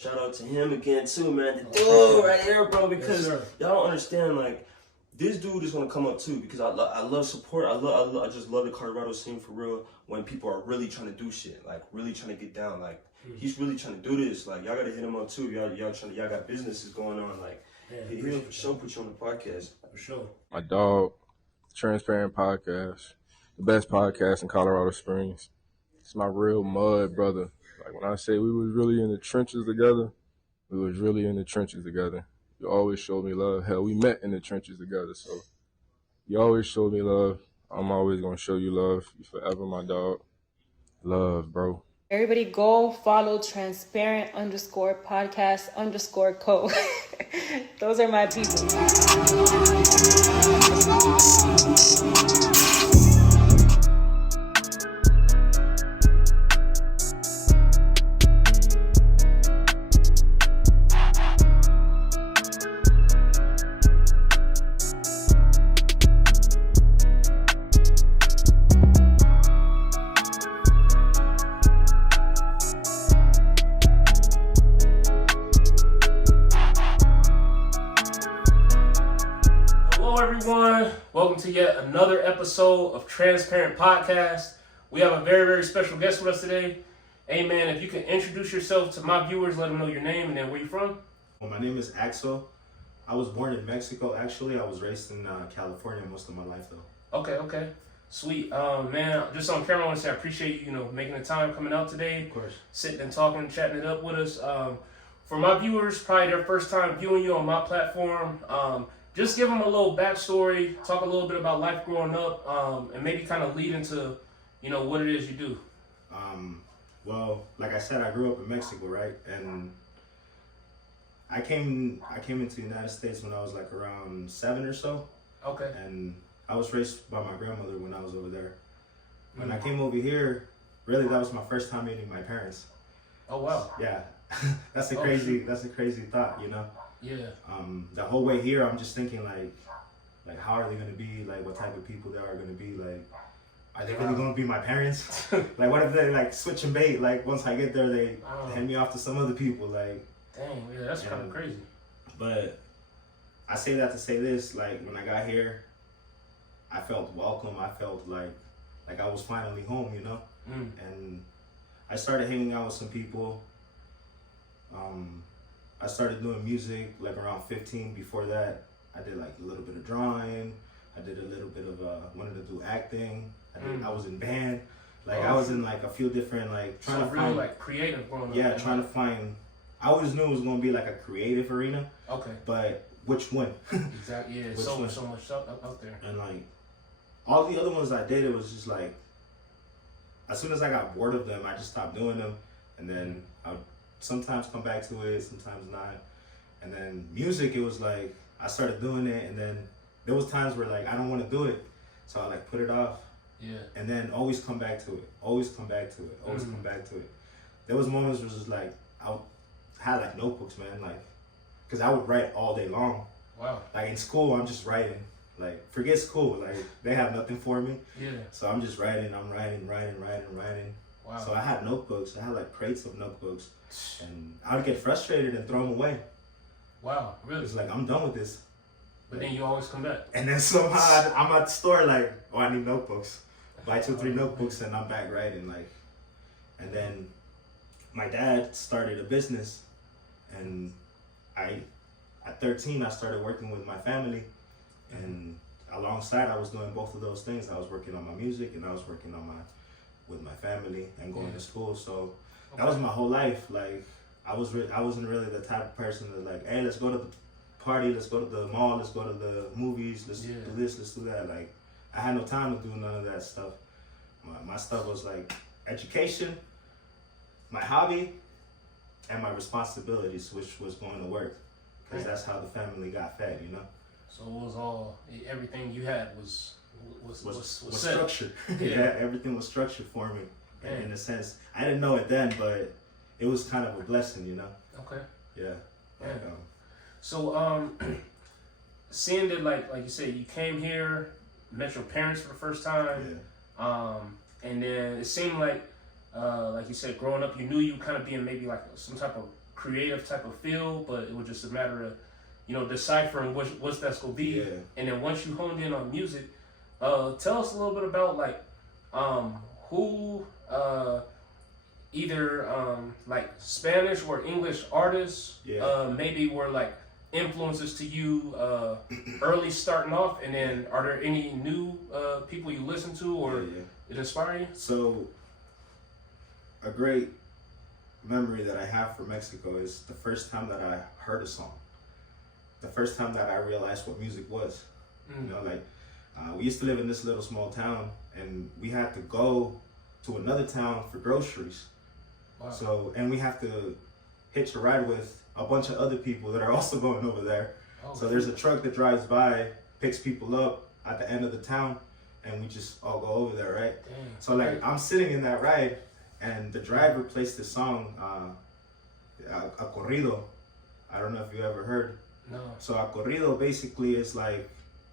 Shout out to him again too, man. The dude right here, bro, because y'all don't understand, like, this dude is gonna come up too because I love support. I just love the Colorado scene for real. When people are really trying to do shit, like really trying to get down, like he's really trying to do this. Like y'all gotta hit him up too. Y'all got businesses going on. Like he'll for sure put you on the podcast for sure. My dog, Transparent Podcast, the best podcast in Colorado Springs. It's my real mud brother. Like when I say we was really in the trenches together, we was really in the trenches together. You always showed me love. Hell, we met in the trenches together, so you always showed me love. I'm always going to show you love. You forever my dog. Love, bro. Everybody go follow transparent_podcast_co. Those are my people. Welcome to yet another episode of Transparent Podcast. We have a very, very special guest with us today. Hey man, if you can introduce yourself to my viewers, let them know your name and then where you're from. Well, my name is Aksel. I was born in Mexico, actually. I was raised in California most of my life, though. Okay. Sweet. Man, just on camera, I want to say I appreciate you, making the time coming out today. Of course. Sitting and talking, chatting it up with us. For my viewers, probably their first time viewing you on my platform, just give them a little backstory, talk a little bit about life growing up, and maybe kind of lead into, what it is you do. Well, like I said, I grew up in Mexico, right? And I came into the United States when I was like around 7 or so. Okay. And I was raised by my grandmother when I was over there. When I came over here, really that was my first time meeting my parents. Oh wow. Yeah. That's a crazy thought, Yeah. The whole way here, I'm just thinking like how are they gonna be? Like, what type of people they are gonna be? Like, are they really gonna be my parents? Like, what if they like switch and bait? Like, once I get there, they hand me off to some other people. Like, dang, yeah, that's kind of crazy. But I say that to say this: like, when I got here, I felt welcome. I felt like I was finally home, And I started hanging out with some people. I started doing music like around 15. Before that, I did like a little bit of drawing. I did a little bit of wanted to do acting. I was in band. Like I was in like a few different trying to find like creative growing up. Yeah, trying to find. I always knew it was gonna be like a creative arena. Okay. But which one? Exactly. Yeah. So much out there. And like all the other ones I did, it was just like as soon as I got bored of them, I just stopped doing them, and then I would sometimes come back to it, sometimes not. And then music, it was like I started doing it, and then there was times where like I don't want to do it, so I like put it off. Yeah. And then always come back to it. Come back to it. There was moments where it was like I had like notebooks, man, like because I would write all day long. Wow. Like in school, I'm just writing. Like forget school, like they have nothing for me. Yeah. So I'm just writing. I'm writing. Wow. So I had notebooks. I had like crates of notebooks, and I would get frustrated and throw them away. Wow, really? It's like I'm done with this. But then you always come back. And then somehow I'm at the store like, oh, I need notebooks. Buy 2-3 notebooks, and I'm back writing like. And then my dad started a business, and at 13 I started working with my family, and alongside I was doing both of those things. I was working on my music, and I was working on with my family and going to school. So that was my whole life. Like I wasn't really the type of person that like, hey, let's go to the party, let's go to the mall, let's go to the movies, let's do this, let's do that. Like I had no time to do none of that stuff. My stuff was like education, my hobby, and my responsibilities, which was going to work, because that's how the family got fed, So it was all, everything you had was structured. Yeah, everything was structured for me. And in a sense, I didn't know it then, but it was kind of a blessing, Okay. Yeah. So seeing that like you said, you came here, met your parents for the first time, and then it seemed like you said, growing up, you knew you kind of being maybe like some type of creative type of feel, but it was just a matter of, you know, deciphering what's that's gonna be. Yeah. And then once you honed in on music, tell us a little bit about like who either like Spanish or English artists maybe were like influences to you early starting off, and then are there any new people you listen to or it inspire you? So a great memory that I have from Mexico is the first time that I heard a song. The first time that I realized what music was. You know, like we used to live in this little small town, and we had to go to another town for groceries. Wow. So, and we have to hitch a ride with a bunch of other people that are also going over there. Oh, so there's a truck that drives by, picks people up at the end of the town, and we just all go over there, right? Dang. So like I'm sitting in that ride, and the driver plays this song, a corrido. I don't know if you ever heard. No. So a corrido basically is like,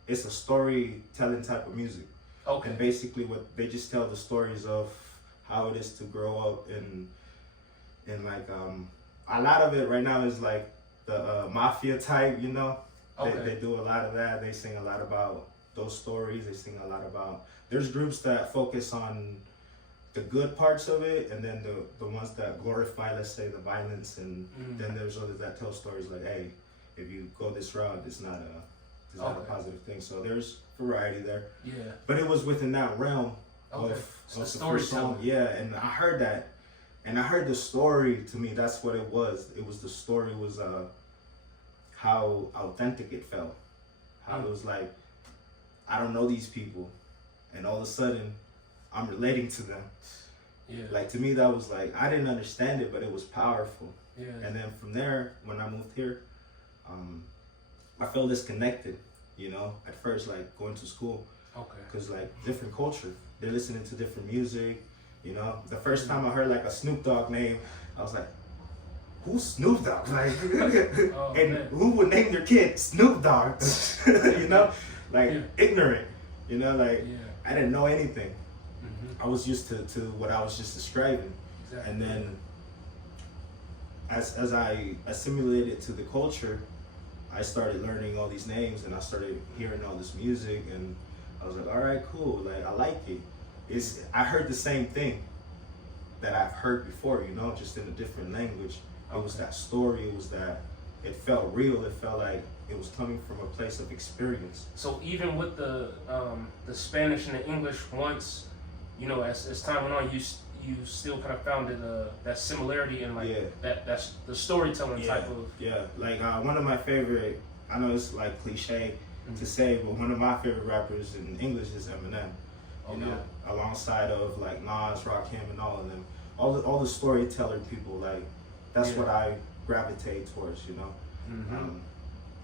it's a storytelling type of music. Okay. And basically what they just tell the stories of how it is to grow up in like a lot of it right now is like the mafia type, you know. Okay. They do a lot of that. They sing a lot about those stories. They sing a lot about, there's groups that focus on the good parts of it, and then the ones that glorify, let's say, the violence, and then there's others that tell stories like, hey, if you go this route, it's not a positive thing. So there's variety there. Yeah. But it was within that realm Okay. of So the storytelling. first song. Yeah, and I heard that. And I heard the story. To me, that's what it was. It was the story was how authentic it felt. How it was like, I don't know these people, and all of a sudden, I'm relating to them. Yeah. Like to me, that was like, I didn't understand it, but it was powerful. Yeah. And then from there, when I moved here, I felt disconnected. You know, at first, like going to school, Okay. because like different culture, they're listening to different music. You know, the first time I heard like a Snoop Dogg name, I was like, who's Snoop Dogg? Like, and man. who would name their kid Snoop Dogg? You know, like ignorant. You know, like I didn't know anything. I was used to what I was just describing. Exactly. And then as I assimilated to the culture, I started learning all these names, and I started hearing all this music, and I was like, all right, cool, like I like it. I heard the same thing that I've heard before, you know, just in a different language. It was that story, it felt real, it felt like it was coming from a place of experience. So even with the Spanish and the English, once, you know, as time went on, you still kind of found it, that similarity in like that's the storytelling type of. Yeah, like one of my favorite, I know it's like cliche to say, but one of my favorite rappers in English is Eminem. You know, alongside of like Nas, Rakim, and all of them, all the storyteller people, like that's what I gravitate towards. You know,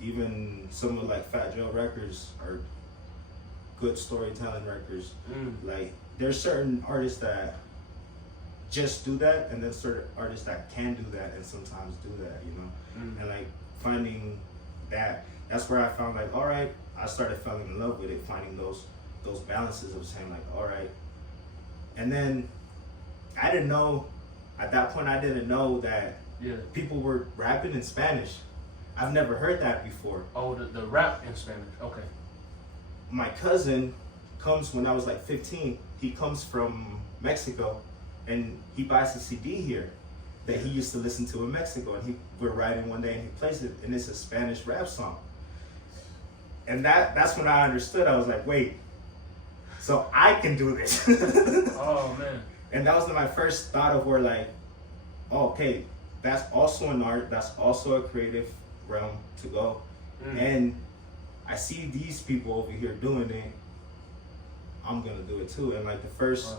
even some of like Fat Joe records are good storytelling records. Like there's certain artists that just do that, and then certain artists that can do that and sometimes do that. You know, and like finding that's where I found like, all right, I started falling in love with it, finding those balances of saying like, all right. And then I didn't know, at that point I didn't know that people were rapping in Spanish. I've never heard that before. Oh, the rap in Spanish, okay. My cousin comes, when I was like 15, he comes from Mexico, and he buys a CD here that he used to listen to in Mexico, and we're riding one day and he plays it, and it's a Spanish rap song. And that's when I understood. I was like, wait, so I can do this. Oh man. And that was my first thought of where like, oh, okay, that's also an art, that's also a creative realm to go. And I see these people over here doing it, I'm gonna do it too. And like the first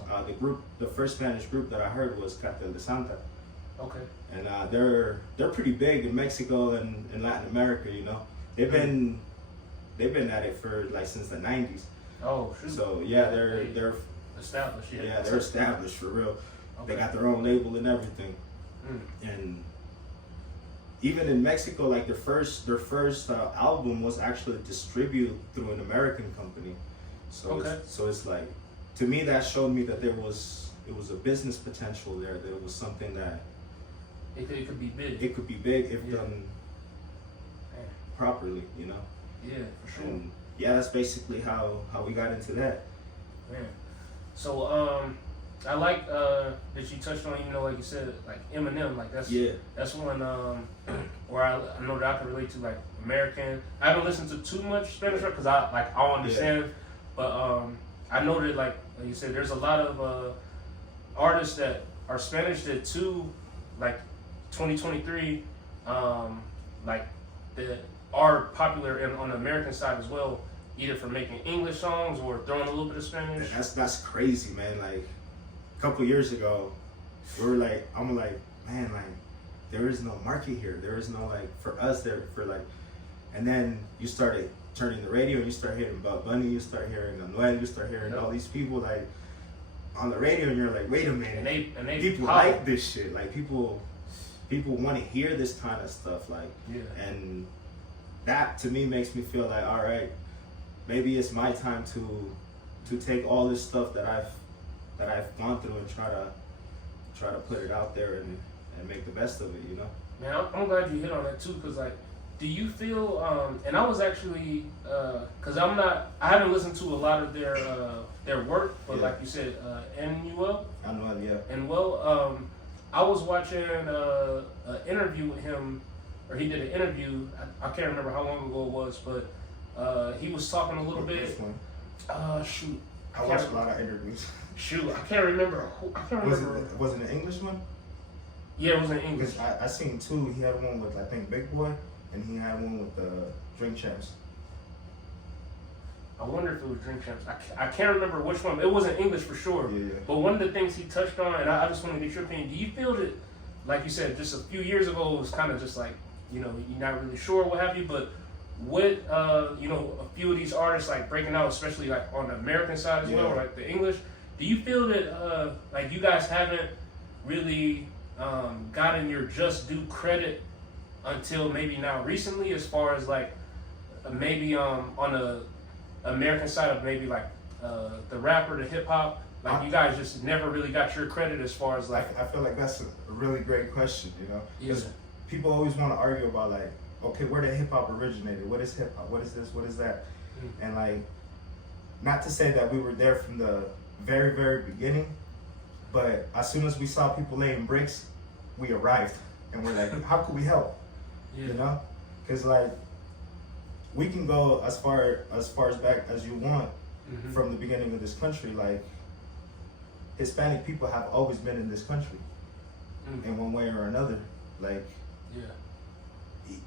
the first Spanish group that I heard was Cartel de Santa. Okay. And they're pretty big in Mexico and in Latin America, you know. They've been at it for like since the 90s. Oh, shoot. So yeah, they're established. Yeah, they're established for real. Okay. They got their own label and everything. And even in Mexico, like their first album was actually distributed through an American company. So it's like, to me, that showed me that it was a business potential there. There was something that it could be big. It could be big if done properly, you know. Yeah, for sure. And yeah, that's basically how we got into that. Man. So I like that you touched on, even though like you said, like Eminem, like that's one where I know that I can relate to, like American. I haven't listened to too much Spanish rap because I don't understand, but I know that like you said, there's a lot of artists that are Spanish that too, like 2023, like that are popular on the American side as well, either for making English songs or throwing a little bit of Spanish. That's crazy, man. Like a couple years ago, I'm like, man, like there is no market here. There is no like for us there for like, and then you started turning the radio and you start hearing about Bunny, you start hearing Anuel, you start hearing all these people like on the radio, and you're like, wait a minute, and they people like this shit. Like people want to hear this kind of stuff. Like, and that to me makes me feel like, all right, maybe it's my time to take all this stuff that I've gone through and try to put it out there and make the best of it, you know. Man, I'm glad you hit on that too, because like, do you feel and I was actually because I haven't listened to a lot of their work, but like you said, Anuel, I was watching an interview with him, or he did an interview. I can't remember how long ago it was, but he was talking a little bit. Shoot, I watched a lot of interviews. Shoot, I can't remember. Was it an English one? Yeah, it was in English. Because I seen two. He had one with I think Big Boy, and he had one with the Drink Champs. I wonder if it was Drink Champs. I can't remember which one. It wasn't English for sure. Yeah. But one of the things he touched on, and I just want to get your opinion. Do you feel that, like you said, just a few years ago, it was kind of just like, you know, you're not really sure what have you, but with, you know, a few of these artists like breaking out, especially like on the American side as well, or like the English, do you feel that, like you guys haven't really gotten your just due credit until maybe now recently, as far as like maybe on the American side of maybe like the rapper, the hip hop, like you guys just never really got your credit as far as like. I feel like that's a really great question, you know, because people always want to argue about like, okay, where did hip hop originated? What is hip hop? What is this? What is that? Mm-hmm. And like, not to say that we were there from the very, very beginning, but as soon as we saw people laying bricks, we arrived, and we're like, how could we help? You know, because like we can go as far as back as you want from the beginning of this country. Like Hispanic people have always been in this country in one way or another. Like,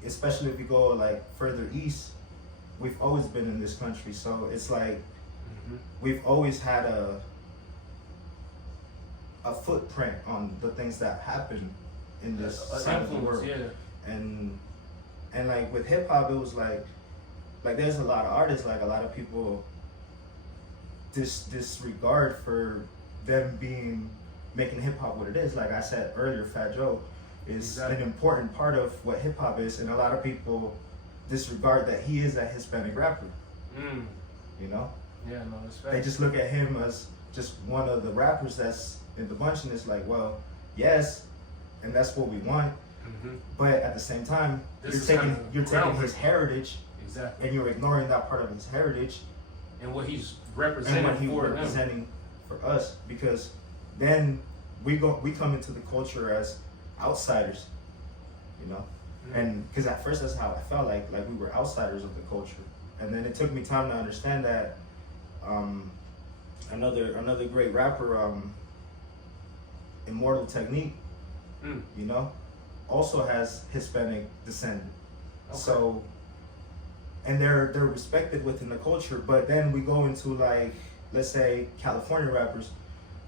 especially if you go like further east, we've always been in this country. So it's like we've always had a footprint on the things that happen in this side of the world. And like with hip hop, it was like there's a lot of artists, like a lot of people disregard for them making hip hop what it is. Like I said earlier, Fat Joe is an important part of what hip hop is, and a lot of people disregard that he is a Hispanic rapper. You know? Yeah, no, that's fact. They just look at him as just one of the rappers that's in the bunch, and it's like, well, yes, and that's what we want. But at the same time, you're taking his heritage, and you're ignoring that part of his heritage, and what he's representing for us. Because then we come into the culture as outsiders, you know. And because at first that's how I felt, like we were outsiders of the culture, and then it took me time to understand that. Another great rapper, Immortal Technique, you know, also has Hispanic descent. So, and they're respected within the culture. But then we go into like, let's say California rappers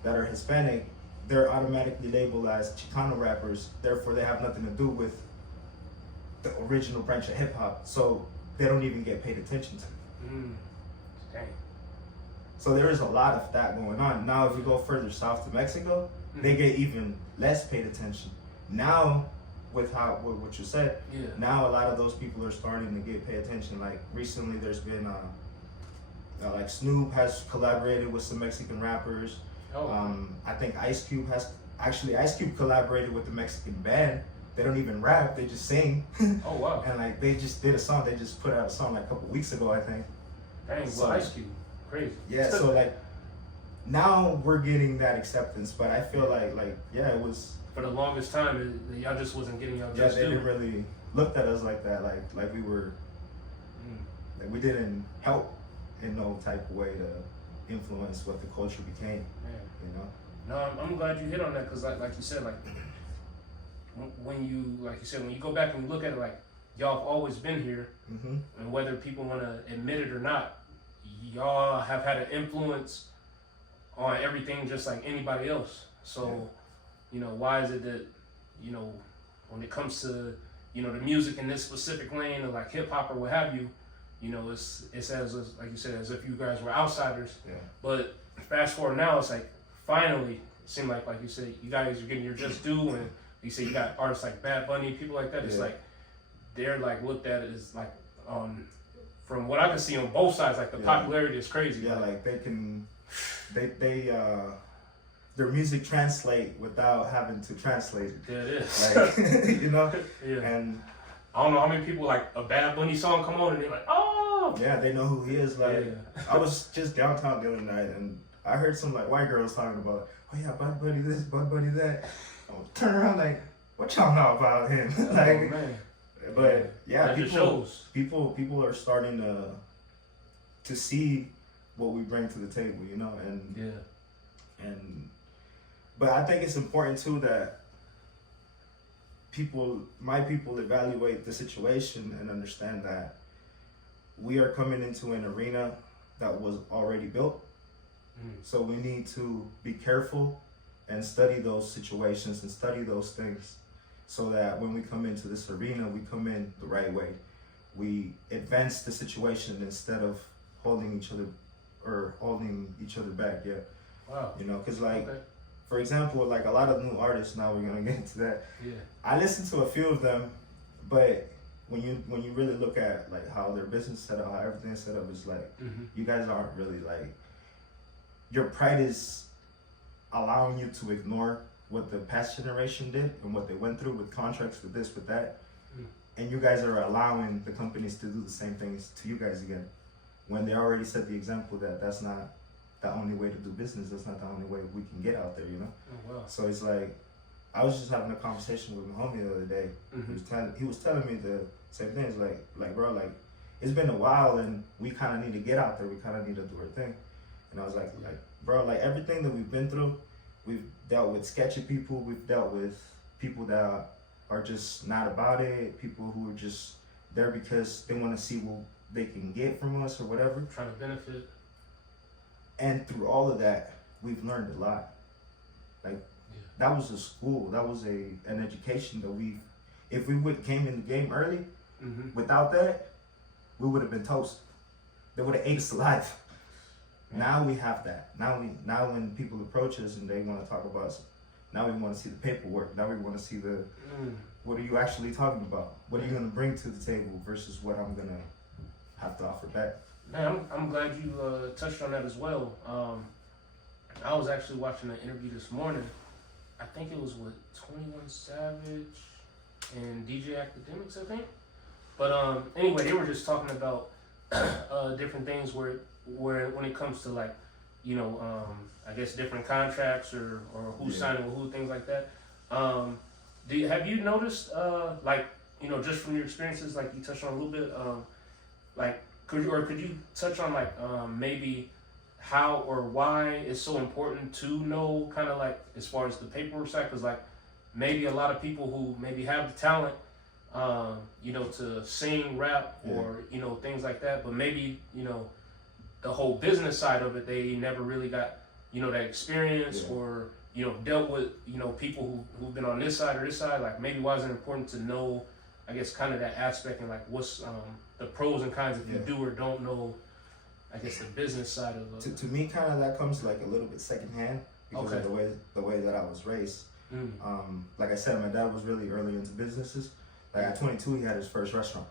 that are Hispanic, they're automatically labeled as Chicano rappers. Therefore, they have nothing to do with the original branch of hip hop. So they don't even get paid attention to. Dang. So there is a lot of that going on. Now, if you go further south to Mexico, they get even less paid attention. Now, with what you said, now a lot of those people are starting to get paid attention. Like recently, there's been like Snoop has collaborated with some Mexican rappers. I think Ice Cube has actually Ice Cube collaborated with the Mexican band. They don't even rap, they just sing. Oh wow. And like they just did a song, they just put out a song like a couple weeks ago, I think. Dang, So, well, Ice Cube, crazy. Yeah, so like now we're getting that acceptance, but I feel like yeah, it was For the longest time, y'all just wasn't getting y'all yeah, just they due. didn't really look at us like that, like we were like we didn't help in no type of way to influence what the culture became, Man. you know. No, I'm glad you hit on that because, like you said, like when you go back and you look at it, like y'all have always been here, and whether people want to admit it or not, y'all have had an influence on everything just like anybody else. So, you know, why is it that, you know, when it comes to, you know, the music in this specific lane or like hip hop or what have you, you know, it's as like you said, as if you guys were outsiders. Yeah. But fast forward now, it's like finally it seemed like you said, you guys are getting your just due, and you say you got artists like Bad Bunny, people like that. It's like they're like looked at as like from what I can see on both sides, like the popularity is crazy. Yeah, like they their music translate without having to translate it. Yeah, it is. Like you know? Yeah. And I don't know how many people like a Bad Bunny song come on and they're like, oh yeah, they know who he is. Like I was just downtown the other night and I heard some like white girls talking about, oh yeah, Bad Bunny this, Bad Bunny that. I'll turn around like, what y'all know about him? Like, man. But yeah, That people are starting to see what we bring to the table, you know, and but I think it's important too that my people evaluate the situation and understand that we are coming into an arena that was already built. So we need to be careful and study those situations and study those things so that when we come into this arena, we come in the right way. We advance the situation instead of holding each other back. Yeah. Wow. You know, because like, for example, like a lot of new artists, now we're going to get into that. Yeah. I listened to a few of them, but when you really look at like how their business set up, how everything's set up, is like, you guys aren't really like, your pride is allowing you to ignore what the past generation did and what they went through with contracts, with this, with that. And you guys are allowing the companies to do the same things to you guys again. When they already set the example that that's not the only way to do business, that's not the only way we can get out there, you know? Oh, wow. So it's like, I was just having a conversation with my homie the other day. He was telling me the same thing. It's like bro, like it's been a while and we kind of need to get out there. We kind of need to do our thing. And I was like bro, like everything that we've been through, we've dealt with sketchy people. We've dealt with people that are just not about it. People who are just there because they want to see what they can get from us or whatever. Trying to benefit. And through all of that, we've learned a lot. Like that was a school. That was an education that if we came in the game early, without that, we would have been toast. They would have ate us alive. Now we have that. Now when people approach us and they want to talk about us, now we want to see the paperwork. Now we want to see what are you actually talking about? What are you going to bring to the table versus what I'm going to have to offer back? Man, I'm glad you touched on that as well. I was actually watching an interview this morning. I think it was with 21 Savage and DJ Academics, I think. But anyway, they were just talking about different things where when it comes to like, you know, I guess different contracts or who's signing with who, things like that. Have you noticed, like, you know, just from your experiences, like you touched on a little bit, like, could you touch on like maybe how or why it's so important to know kind of like as far as the paperwork side? Because like maybe a lot of people who maybe have the talent, you know, to sing, rap, or you know, things like that, but maybe, you know, the whole business side of it, they never really got, you know, that experience or, you know, dealt with, you know, people who've been on this side or this side. Like maybe why is it important to know, I guess, kind of that aspect and like what's the pros and cons if you do or don't know, I guess, the business side of it. To me, kind of that comes like a little bit secondhand because of the way that I was raised. Like I said, my dad was really early into businesses. Like at 22, he had his first restaurant.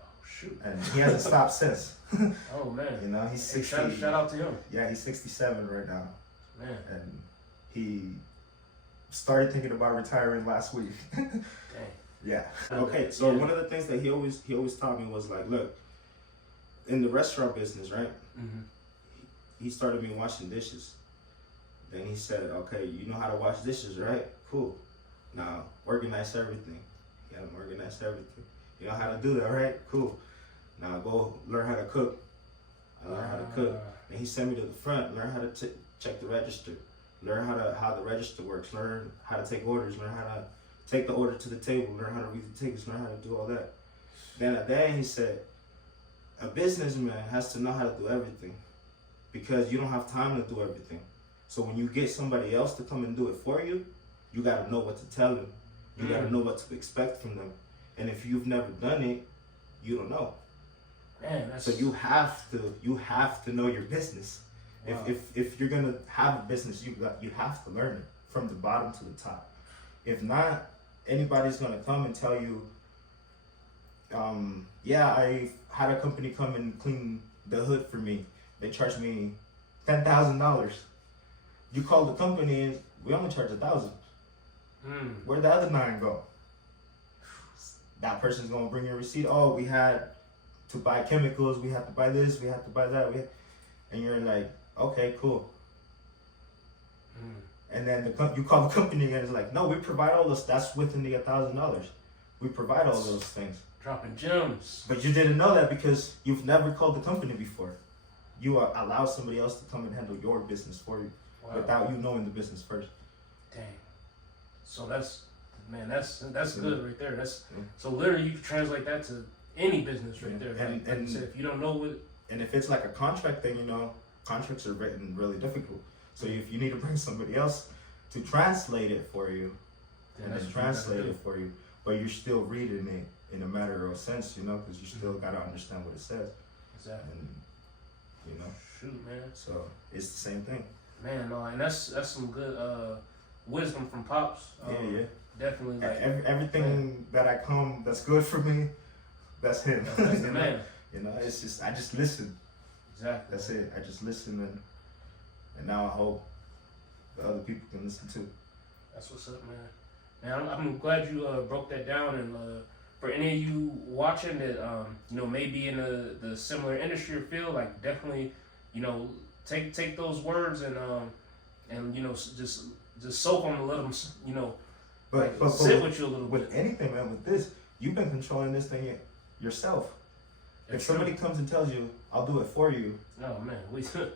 Oh shoot! And he hasn't stopped since. Oh man! You know, he's 60. Shout out to him. Yeah, he's 67 right now. Man. And he started thinking about retiring last week. Dang. Yeah. Okay. So one of the things that he always taught me was like, look, in the restaurant business, right? Mm-hmm. He started me washing dishes. Then he said, okay, you know how to wash dishes, right? Cool. Now organize everything. You gotta organize everything. You know how to do that, right? Cool. Now go learn how to cook. I learned how to cook. And he sent me to the front, learn how to check the register, learn how the register works, learn how to take orders, learn how to take the order to the table, learn how to read the tickets, learn how to do all that. Then at the end he said, a businessman has to know how to do everything because you don't have time to do everything. So when you get somebody else to come and do it for you, you gotta know what to tell them. You gotta know what to expect from them. And if you've never done it, you don't know. Man, so you have to know your business. Wow. If you're gonna have a business, you have to learn it from the bottom to the top. If not, anybody's gonna come and tell you, I had a company come and clean the hood for me. They charged me $10,000. You call the company and we only charge $1,000. Where'd the other $9 go? That person's gonna bring your receipt. Oh, we had to buy chemicals, we have to buy this, we have to buy that, and you're like, okay, cool. And then you call the company and it's like, no, we provide all this. That's within the $1,000. We provide all those things. Dropping gems. But you didn't know that because you've never called the company before. You allow somebody else to come and handle your business for you without you knowing the business first. Dang. So that's good right there. So literally you can translate that to any business right there. And like you said, if you don't know what. And if it's like a contract thing, contracts are written really difficult. So if you need to bring somebody else to translate it for you, but you're still reading it in a matter of sense, because you still gotta understand what it says. Exactly. And, Shoot, man. So it's the same thing. Man, no, and that's some good wisdom from Pops. Yeah. Definitely. Like everything that's good for me, that's him. That's the man. It's just I just listen. Exactly. That's it. I just listen and now I hope the other people can listen too. That's what's up, man. Man, I'm glad you broke that down, and for any of you watching that maybe in the similar industry or field, like definitely, take those words and just soak them and let them but sit with you a little bit. With anything, man, with this, you've been controlling this thing yourself. If somebody comes and tells you, I'll do it for you. Oh man,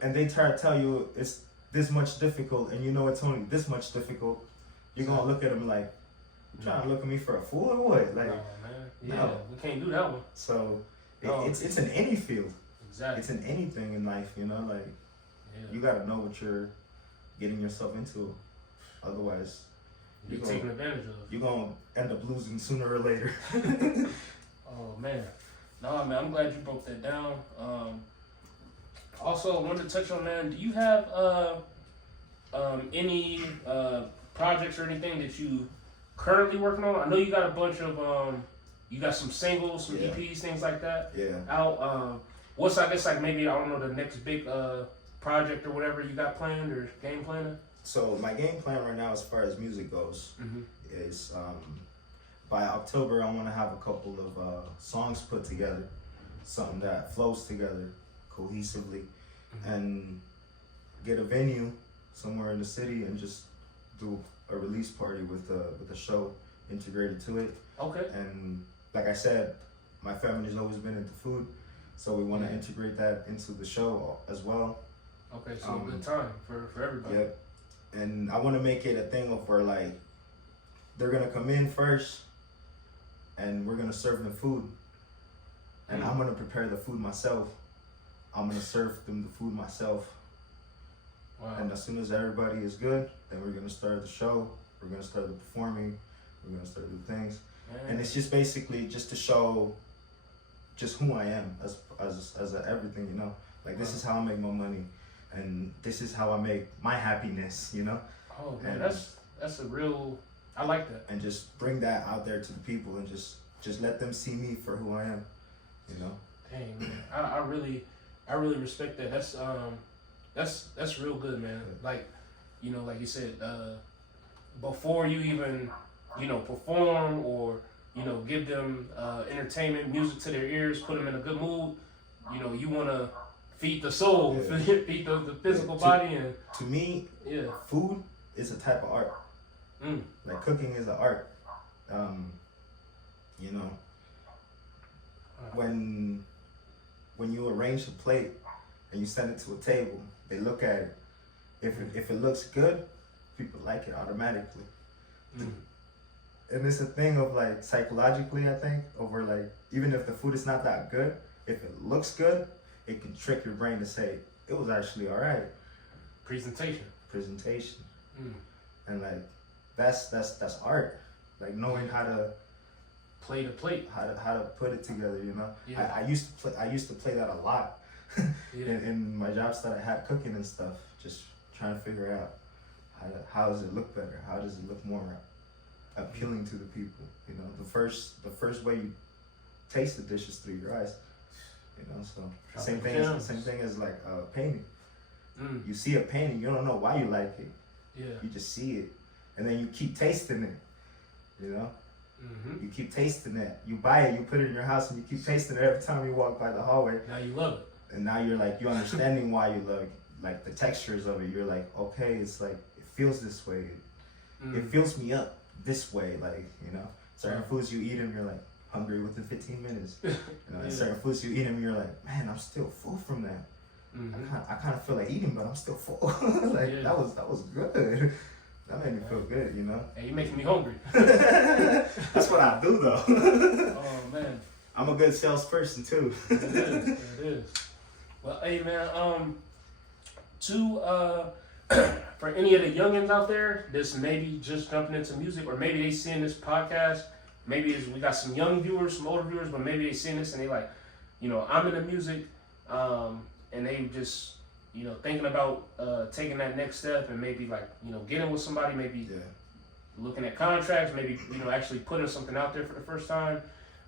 and they try to tell you it's this much difficult, and it's only this much difficult, you're gonna look at them like, you trying to look at me for a fool or what? Like, man. Yeah, we can't do that one. So it's in any field. Exactly. It's in anything in life, you gotta know what you're getting yourself into. Otherwise, you're taking advantage of. You're gonna end up losing sooner or later. Oh man. No, man, I'm glad you broke that down. Also, I wanted to touch on, man, do you have any projects or anything that you currently working on? I know you got a bunch of, you got some singles, some EPs, things like that out. What's, I guess, like maybe, I don't know, the next big project or whatever you got planned or game planning? So my game plan right now as far as music goes is by October, I want to have a couple of songs put together, something that flows together cohesively, and get a venue somewhere in the city and just do a release party with a show integrated to it. Okay. And like I said, my family's always been into food, so we want to integrate that into the show as well. Okay, so a good time for everybody. Yep. And I want to make it a thing of where like they're gonna come in first, and we're gonna serve them food, and I'm gonna prepare the food myself. I'm gonna serve them the food myself. Wow. And as soon as everybody is good, then we're gonna start the show. We're gonna start the performing. We're gonna start the things, and it's just basically just to show just who I am as everything, Like this is how I make my money, and this is how I make my happiness, Oh man, and that's a real. I like that. And just bring that out there to the people, and just let them see me for who I am, Dang, man, I really respect that. That's real good, man. Like, like you said, before you even, perform or, give them entertainment, music to their ears, put them in a good mood, you want to feed the soul, feed the physical body. And to me, food is a type of art. Like cooking is an art. When you arrange a plate and you send it to a table, they look at it. If it looks good, people like it automatically. And it's a thing of like psychologically, I think, over like, even if the food is not that good, if it looks good, it can trick your brain to say it was actually all right. Presentation. And like that's art. Like knowing how to play the plate, how to put it together, Yeah. I used to play that a lot. in my jobs that I had cooking and stuff, just trying to figure out how does it look better, how does it look more appealing to the people. The first way you taste the dish is through your eyes. So same thing as like painting. You see a painting, you don't know why you like it. You just see it, and then you keep tasting it. You keep tasting it. You buy it, you put it in your house, and you keep tasting it every time you walk by the hallway. Now you love it. And now you're understanding why you love it. Like the textures of it. You're like, okay, it's like it feels this way. It fills me up this way. Like certain foods you eat and you're like hungry within 15 minutes. And certain foods you eat and you're like, man, I'm still full from that. I kind of feel like eating, but I'm still full. That was good. That made me feel good, Hey, you making me hungry. That's what I do, though. Oh man, I'm a good salesperson too. It is. Well, hey man, for any of the youngins out there that's maybe just jumping into music, or maybe they seeing this podcast, maybe we got some young viewers, some older viewers, but maybe they seeing this and they like, I'm into music, and they just, thinking about taking that next step and maybe like, getting with somebody, maybe looking at contracts, maybe, actually putting something out there for the first time.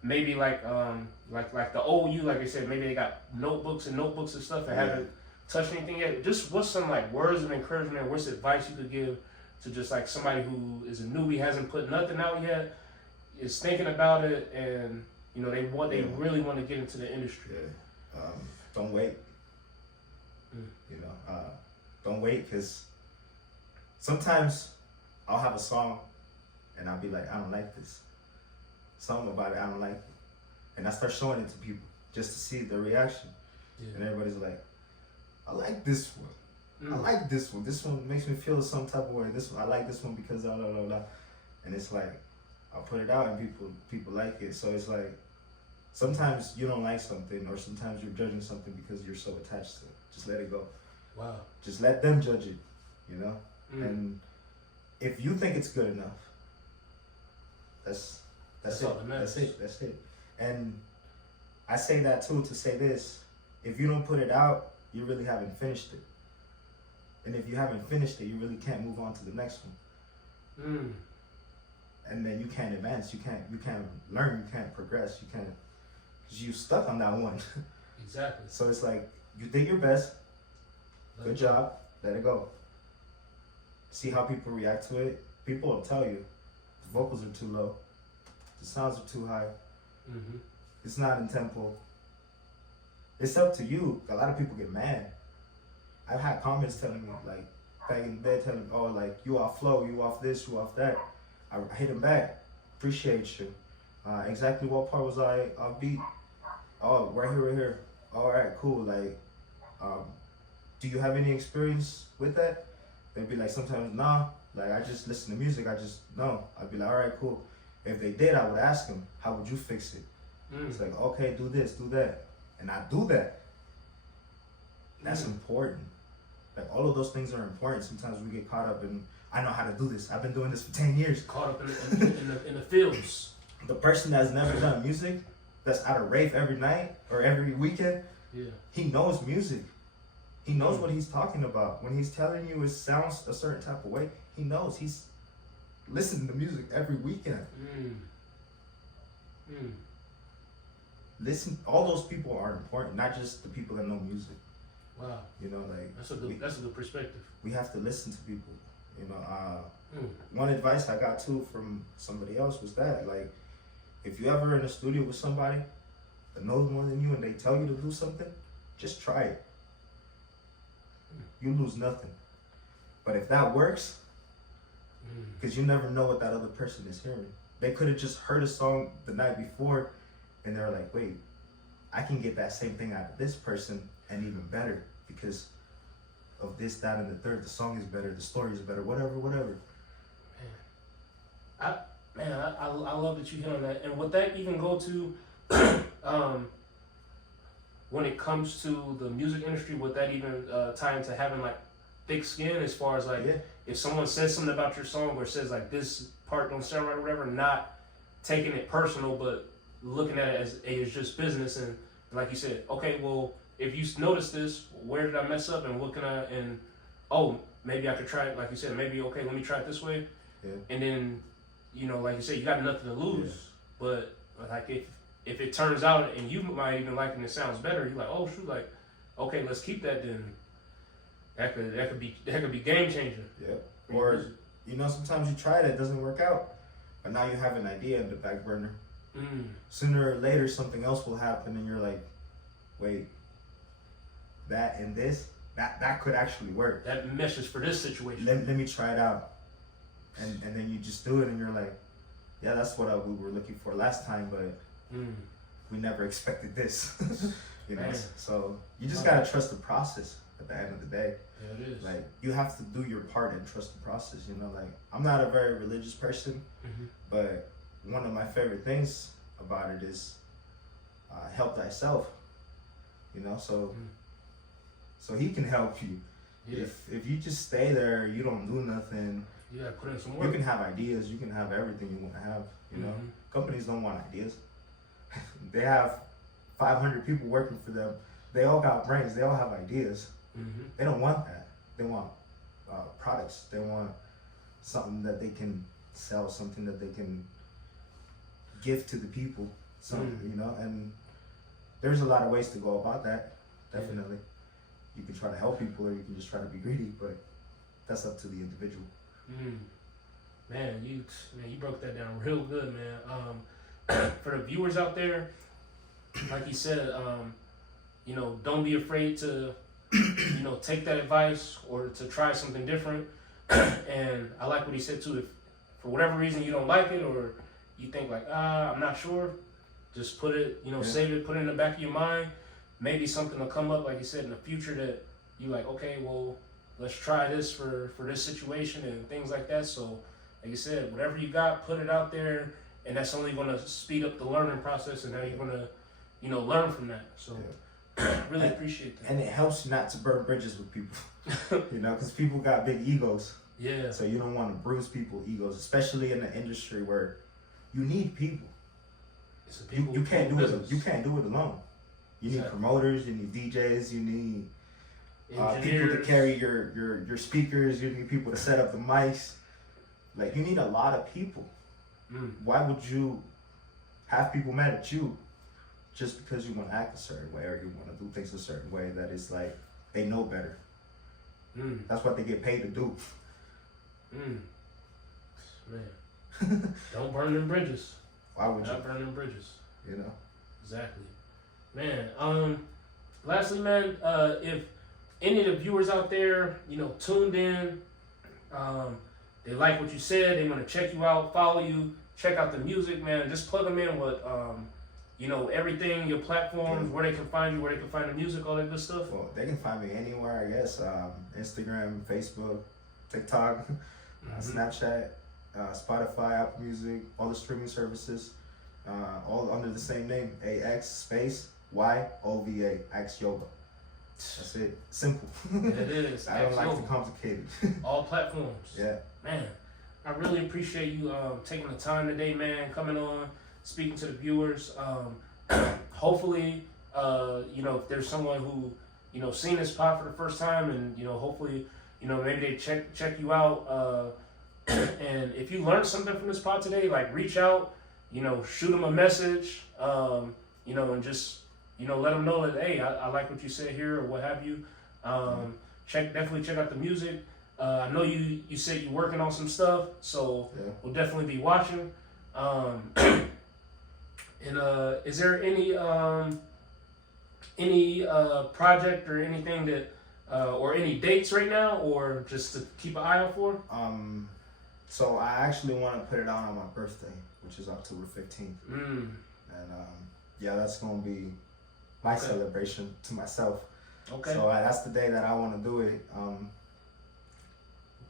Maybe like the old you, like I said, maybe they got notebooks and stuff and haven't touched anything yet. Just what's some like words of encouragement, what's advice you could give to just like somebody who is a newbie, hasn't put nothing out yet, is thinking about it, and they really want to get into the industry. Don't wait. Don't wait, because sometimes I'll have a song and I'll be like, I don't like this. Something about it, I don't like it. And I start showing it to people just to see the reaction. And everybody's like, I like this one. I like this one. This one makes me feel some type of way. This one, I like this one because blah, blah, blah, blah. And it's like, I'll put it out and people like it. So it's like, sometimes you don't like something, or sometimes you're judging something because you're so attached to it. Just let it go. Wow. Just let them judge it, And if you think it's good enough, that's it. That's it. And I say that too to say this: if you don't put it out, you really haven't finished it. And if you haven't finished it, you really can't move on to the next one. And then you can't advance. You can't learn. You can't progress. You can't, because you're stuck on that one. Exactly. So it's like, you did your best. Good job. Let it go. See how people react to it. People will tell you the vocals are too low, the sounds are too high. It's not in tempo. It's up to you. A lot of people get mad. I've had comments telling me, like, back in bed, telling me, oh, like, you off flow, you off this, you off that. I hit them back. Appreciate you. Exactly what part was I off beat? Oh, right here. All right, cool. Like, do you have any experience with that? They'd be like, sometimes, nah. Like, I just listen to music. No. I'd be like, all right, cool. If they did, I would ask them, how would you fix it? It's like, okay, do this, do that. And I do that. That's important. Like, all of those things are important. Sometimes we get caught up in, I know how to do this. I've been doing this for 10 years. Caught up in the fields. The person that's never done music, that's at a rave every night or every weekend, he knows music. He knows what he's talking about. When he's telling you it sounds a certain type of way, he knows. He's listening to music every weekend. Listen, all those people are important, not just the people that know music. Wow. Like, that's a good perspective. We have to listen to people. One advice I got too from somebody else was that, like, if you ever in a studio with somebody that knows more than you and they tell you to do something, just try it. You lose nothing. But if that works, because you never know what that other person is hearing. They could have just heard a song the night before and they're like, wait, I can get that same thing out of this person and even better because of this, that, and the third. The song is better, the story is better, whatever. I love that you hit on that. And would that even go to, when it comes to the music industry, would that even tie into having like thick skin as far as like, if someone says something about your song or says like this part don't sound right or whatever, not taking it personal, but looking at it as it's just business and like you said, okay, well, if you notice this, where did I mess up and what can I, and oh, maybe I could try it, like you said, maybe, okay, let me try it this way. Yeah. And then, you know, like you said, you got nothing to lose. Yeah. But like if it turns out and you might even like it and it sounds better, you're like, oh shoot, like, okay, let's keep that then. That could be game changer. Yeah. Or, you know, sometimes you try it, it doesn't work out. But now you have an idea in the back burner. Sooner or later something else will happen and you're like, wait, that and this, that could actually work. That meshes for this situation. Let me try it out. And then you just do it and you're like, yeah, that's what we were looking for last time, but we never expected this. You know, so you just gotta trust the process at the end of the day. Yeah, it is. Like, you have to do your part and trust the process, you know, like, I'm not a very religious person, but one of my favorite things about it is help thyself, you know, so he can help you. Yeah. If you just stay there, you don't do nothing. You gotta put in some work. You can have ideas, you can have everything you want to have, you know. Companies don't want ideas. They have 500 people working for them. They all got brains, they all have ideas. They don't want that. They want products. They want something that they can sell, something that they can give to the people, you know, and there's a lot of ways to go about that, definitely. You can try to help people or you can just try to be greedy, but that's up to the individual. Man, you broke that down real good, man. For the viewers out there, like you said, you know, don't be afraid to, you know, take that advice or to try something different. And I like what he said too, if for whatever reason you don't like it or you think like, I'm not sure, just put it, you know, save it, put it in the back of your mind. Maybe something will come up, like you said, in the future that you like, okay, well, let's try this for this situation and things like that. So, like you said, whatever you got, put it out there, and that's only going to speed up the learning process and how you're going to, you know, learn from that. So, really appreciate that. And it helps you not to burn bridges with people, you know, because people got big egos. Yeah. So you don't want to bruise people's egos, especially in the industry where you need people. You can't do it. You can't do it alone. You need promoters. You need DJs. You need people to carry your speakers. You need people to set up the mics. Like, you need a lot of people. Why would you have people mad at you just because you want to act a certain way or you want to do things a certain way that is like they know better? That's what they get paid to do. Man, don't burn them bridges. Why would you? Not burn them bridges. You know. Exactly. Man. Lastly, man, if any of the viewers out there, you know, tuned in, they like what you said, they want to check you out, follow you, check out the music, man. Just plug them in with, you know, everything, your platforms, where they can find you, where they can find the music, all that good stuff. Well, they can find me anywhere, I guess. Instagram, Facebook, TikTok, Snapchat, Spotify, Apple Music, all the streaming services, all under the same name, AX space YOVA, Ax Yoga. That's it. Simple. It is. I don't like to complicate it. All platforms. Yeah. Man, I really appreciate you taking the time today, man, coming on, speaking to the viewers. Hopefully, you know, if there's someone who, you know, seen this pod for the first time and, you know, hopefully, you know, maybe they check you out. And if you learned something from this pod today, like, reach out, you know, shoot them a message, you know, and just, you know, let them know that, hey, I like what you said here or what have you. Definitely check out the music. I know you said you're working on some stuff, so we'll definitely be watching. And is there any project or anything that or any dates right now, or just to keep an eye out for? So I actually want to put it on my birthday, which is October 15th. And yeah, that's gonna be my celebration to myself. Okay. So that's the day that I want to do it.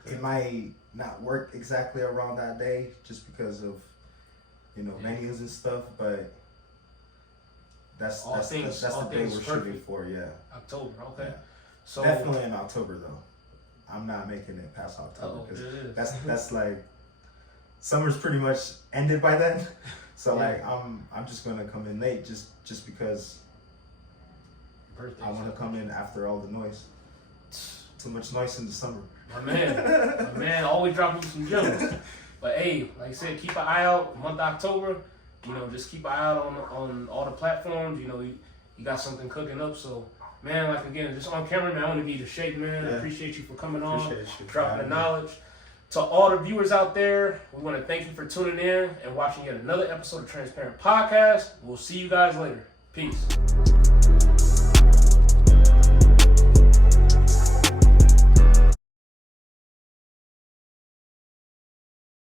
It might not work exactly around that day, just because of venues and stuff, but that's the day we're shooting for. Yeah. October. Okay. Yeah. So definitely in October though. I'm not making it past October because that's like summer's pretty much ended by then. So like I'm just gonna come in late just because I want to come in after all the noise. Too much noise in the summer. My man, always dropping some gems. But hey, like I said, keep an eye out. Month of October, just keep an eye out on all the platforms. You got something cooking up. So man, like again, just on camera, man, I want to give you the shake, man. I appreciate you for coming on, dropping the knowledge. To all the viewers out there, we want to thank you for tuning in and watching yet another episode of Transparent Podcast. We'll see you guys later. Peace.